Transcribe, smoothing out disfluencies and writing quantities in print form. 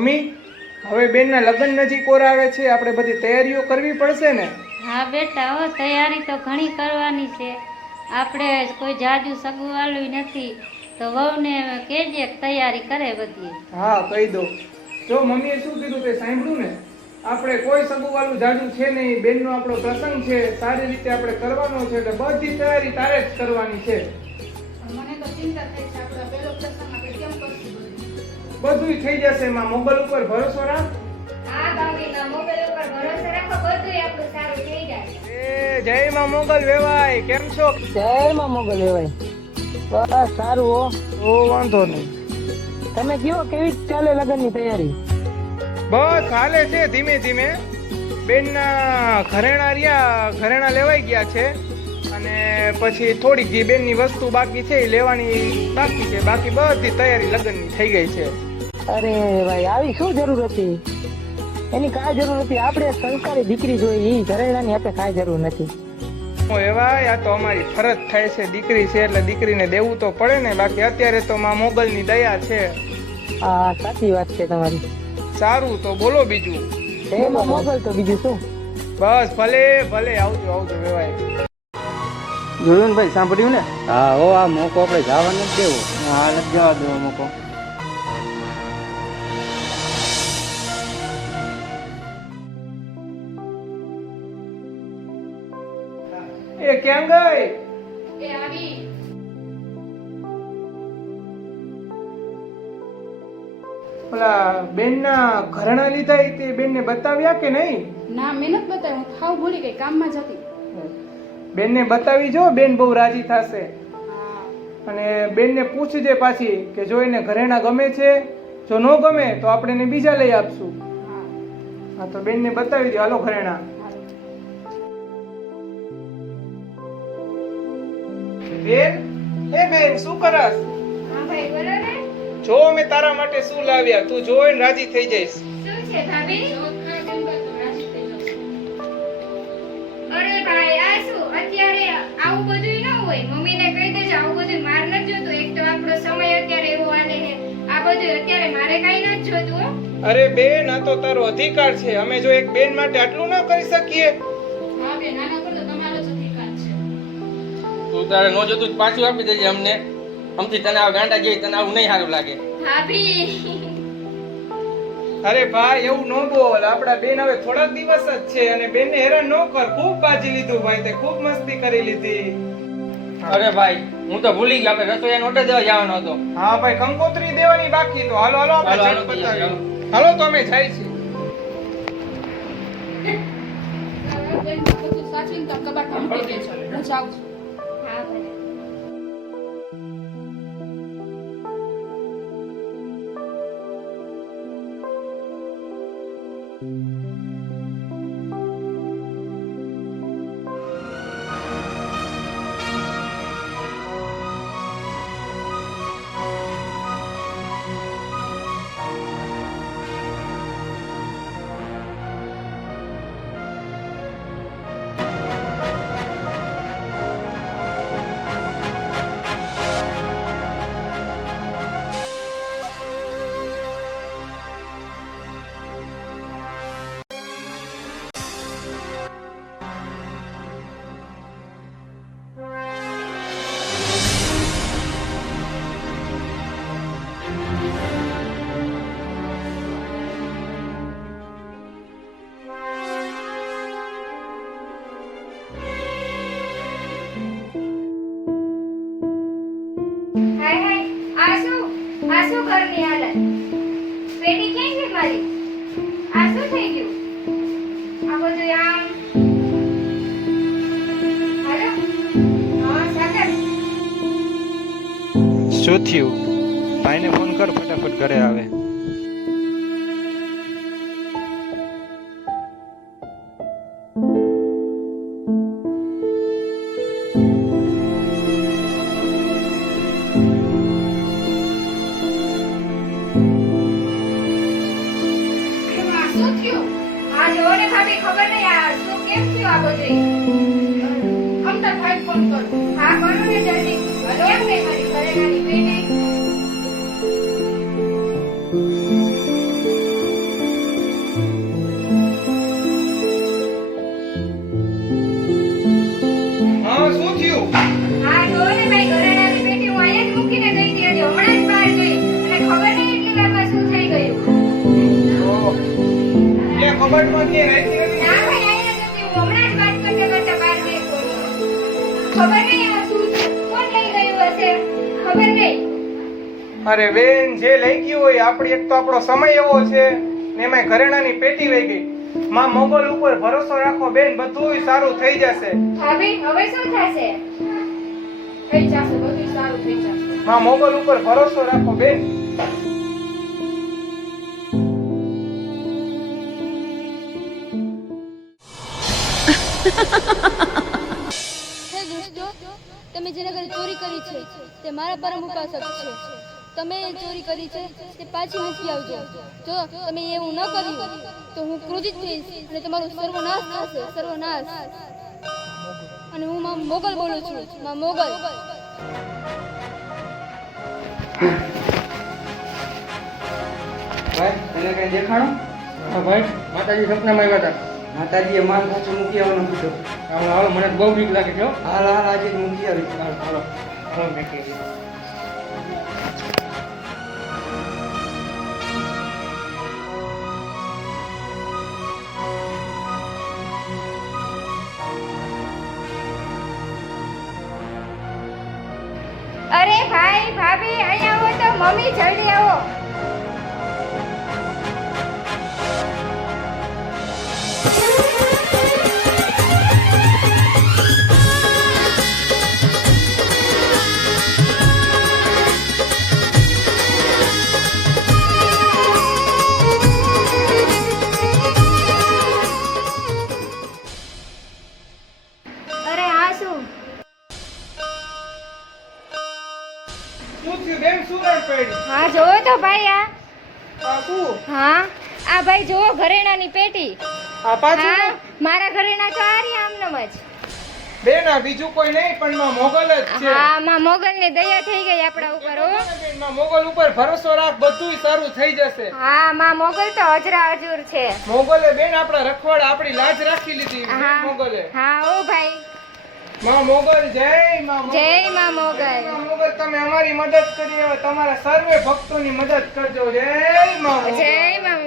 Mummy, હવે બેનના લગ્ન નજીક ઓરાવે છે, આપણે બધી તૈયારીઓ કરવી પડશે ને? હા બેટા, હો તૈયારી તો ઘણી કરવાની છે. આપણે કોઈ જાજુ સગવાલું નથી, તો વહુને કહેજે તૈયારી કરે બધી. હા, કહી દો. જો મમ્મીએ શું કીધું તે સાંભળ્યું ને? આપણે કોઈ સગુવાલું જાજુ છે નહીં, બેનનો આપણો પ્રસંગ છે, સારી રીતે આપણે કરવાનો છે, એટલે બધી તૈયારી તારે જ કરવાની છે. મને તો ચિંતા થાય છે, આપણો પહેલો પ્રસંગ આપણે કેમ કરશું? બધુંય થઈ જશે. માં મોગલ ઉપર ભરોસો રાખ. હા ભાભી, ના મોબાઈલ ઉપર ભરોસો રાખો, બધુંય આપણું સારું થઈ જાય. જય માં મોગલ વેવાય, કેમ છો? જય માં મોગલ વેવાય. બસ સારું હો. ઓ વાંધો નહીં. તમે કયો કેવી ચાલે લગ્નની તૈયારી? બસ હાલે છે ધીમે ધીમે. બેનના ઘરેણા લેવાઈ ગયા છે, અને પછી થોડીક જે બેનની વસ્તુ બાકી છે એ લેવાની બાકી છે. બાકી બધી તૈયારી લગ્નની થઈ ગઈ છે. અરે ભાઈ, આવી શું જરૂર હતી? એની કાંઈ જરૂર નથી. આપણે સંસ્કારી દીકરી જોઈએ, એ ઘરેણાની આપણે કાંઈ જરૂર નથી. એવા આ તો અમારી ફરજ થાય છે, દીકરી છે એટલે દીકરીને દેવું તો પડે ને. બાકી અત્યારે તો માં મોગલની દયા છે. હા, સાચી વાત છે તમારી. સારું, તો બોલો બીજું. એમાં મોગલ તો બીજું શું? બસ ભલે ભલે, આવજો વેવાય. જોયું ને ભાઈ, સાંભળ્યું ને? હા હો, આ મોકો આપણે જવા નથી દેવો. હા, નથી જવા દેવો મોકો. એ કેમ ગઈ? એ આવી. ઓલા બેનના ઘરેણા લીધા તે બેનને બતાવ્યા કે નહીં? ના, મહેનત બતાવી, હું ખાવ ભૂલી ગઈ, કામમાં જતી. બેનને બતાવી જો, બેન બહુ રાજી થશે. હા. અને બેનને પૂછજે પાછી કે જો એને ઘરેણા ગમે છે, જો ન ગમે તો આપણે એને બીજા લઈ આપશું. હા. હા, તો બેનને બતાવી દો. હાલો ઘરેણા. બેન, એ બેન શું કરસ? હા ભાઈ, બોલો ને. જો અમે તારા માટે શું લાવ્યા, તું જોઈને રાજી થઈ જઈશ. શું છે ભાભી? જો ખાઈ બેન બસ તો રાજી થઈ જાઉં. અરે ભાઈ, આ શું અત્યારે આવું બધું ન હોય. મમ્મીને કહી દેજો આવું બધું માર નથી જોતું. એક તો આપણો સમય અત્યારે એવો હાલે છે. આ બધું અત્યારે મારે કાઈ નથી જોતું હો. અરે બેન, આ તો તારો અધિકાર છે. અમે જો એક બેન માટે આટલું ના કરી શકીએ? હા બેન, નાના પર તો તમારો જ અધિકાર છે. તું તારે નો જોતું જ પાછું આપી દેજે અમને. અમથી તને આ ગાંડા જેવી તને આવું નહીં સારું લાગે. ભાભી, અરે ભાઈ, એવું ન બોલ. આપડા બેન હવે થોડાક દિવસ જ છે, અને બેનને હેરાન ન કર. ખૂબ બાજી લીધું ભાઈ, તે ખૂબ મસ્તી કરી લીધી. અરે ભાઈ, હું તો ભૂલી ગયો, આપણે રસોઈયા નોટે દેવા જવાનો હતો. હા ભાઈ, કંકોત્રી દેવાની બાકી. તો હાલો હાલો, આપણે હાલો, ઝટ હાલો, પતાવીએ. હાલો તો અમે જાય છીએ. બેન, બધું સાચવીને તમે કબાટમાં મૂકી દેજો. હું જાઉં છું. હા ભલે. હાય હાય, આ શું ઘરની હાલત? પેટી ક્યાં છે મારી? આ શું થઈ ગયું? આ બધું આમ. હાલો. હા સાગર. શું થયું? ભાઈને ફોન કર, ફટાફટ ઘરે આવે. એમાં શું થયું? આ જોવો ને ભાભી, ખબર નહીં આ શું કેમ થયું આ બધું. અમતા ભાઈ ફોન કરું. હા કરો ને જલ્દી. કેમ નહીં મારી ઘરેણાની પેટી? કબાટમાં ક્યાંય રાખી નથી. ના ભાઈ અહીંયા નથી, હું હમણાં જ વાત કરતા કરતા બહાર ગઈ કોની. ખબર નહીં આ શું છે, કોણ લઈ ગયું હશે, ખબર નહીં. અરે બેન, જે લઈ ગયું હોય, આપણી એક તો આપણો સમય એવો છે ને એમાંય ઘરેણાની પેટી વહી ગઈ. માં મોગલ ઉપર ભરોસો રાખો બેન, બધુંય સારું થઈ જશે. ભાભી હવે શું થશે? થઈ જશે, બધું સારું થઈ જશે. માં મોગલ ઉપર ભરોસો રાખો બેન. હે દુષ્ટો, તમે જેના ઘરે ચોરી કરી છે તે મારા પરમ ઉપાસક છે. તમે એ ચોરી કરી છે તે પાછી મૂકી આવજો. જો તમે એવું ન કર્યું તો હું ક્રોધિત થઈશ અને તમારો સર્વનાશ થશે, સર્વનાશ. અને હું માં મોગલ બોલું છું, માં મોગલ. ભાઈ તને કઈ દેખાણો? હા ભાઈ, માતાજી સપનામાં આવ્યા હતા. માતાજીએ માલ પાછું મૂકી આવવાનું કીધું. હાલો હાલો, મને તો બહુ બીક લાગે છે હો. હાલ હાલ આજે જ મૂકી આવી. હાલો હાલો હાલો, મેં કીધું. અરે ભાઈ ભાભી અહીંયા આવો તો, મમ્મી જલ્દી આવો. અરે આ શું? શું થયું બેન? શું રડ પડી? હા જોવો તો ભાઈ આ. આ શું? હા આ ભાઈ જોવો, ઘરેણાની પેટી. આ પાછું હા શું? મારા ઘરેણા તો આ રહ્યા આમનામ જ. બેન, આ બીજું કોઈ નહીં પણ માં મોગલ જ છે. હા માં મોગલની દયા થઈ ગઈ આપણા ઉપર હો. બેન, માં મોગલ ઉપર ભરોસો રાખ, બધુંય સારું થઈ જશે. હા માં મોગલ તો અજરા અજુર છે. મોગલે બેન આપણા રખવાડા આપણી લાજ રાખી લીધી. બેન હા મોગલે. હા ઓ ભાઈ, માં મોગલ જય માં મોગલ. જય માં મોગલ. માં મોગલ, તમે અમારી મદદ કરી, હવે તમારા સર્વે ભક્તોની મદદ કરજો. જય માં મોગલ. જય માં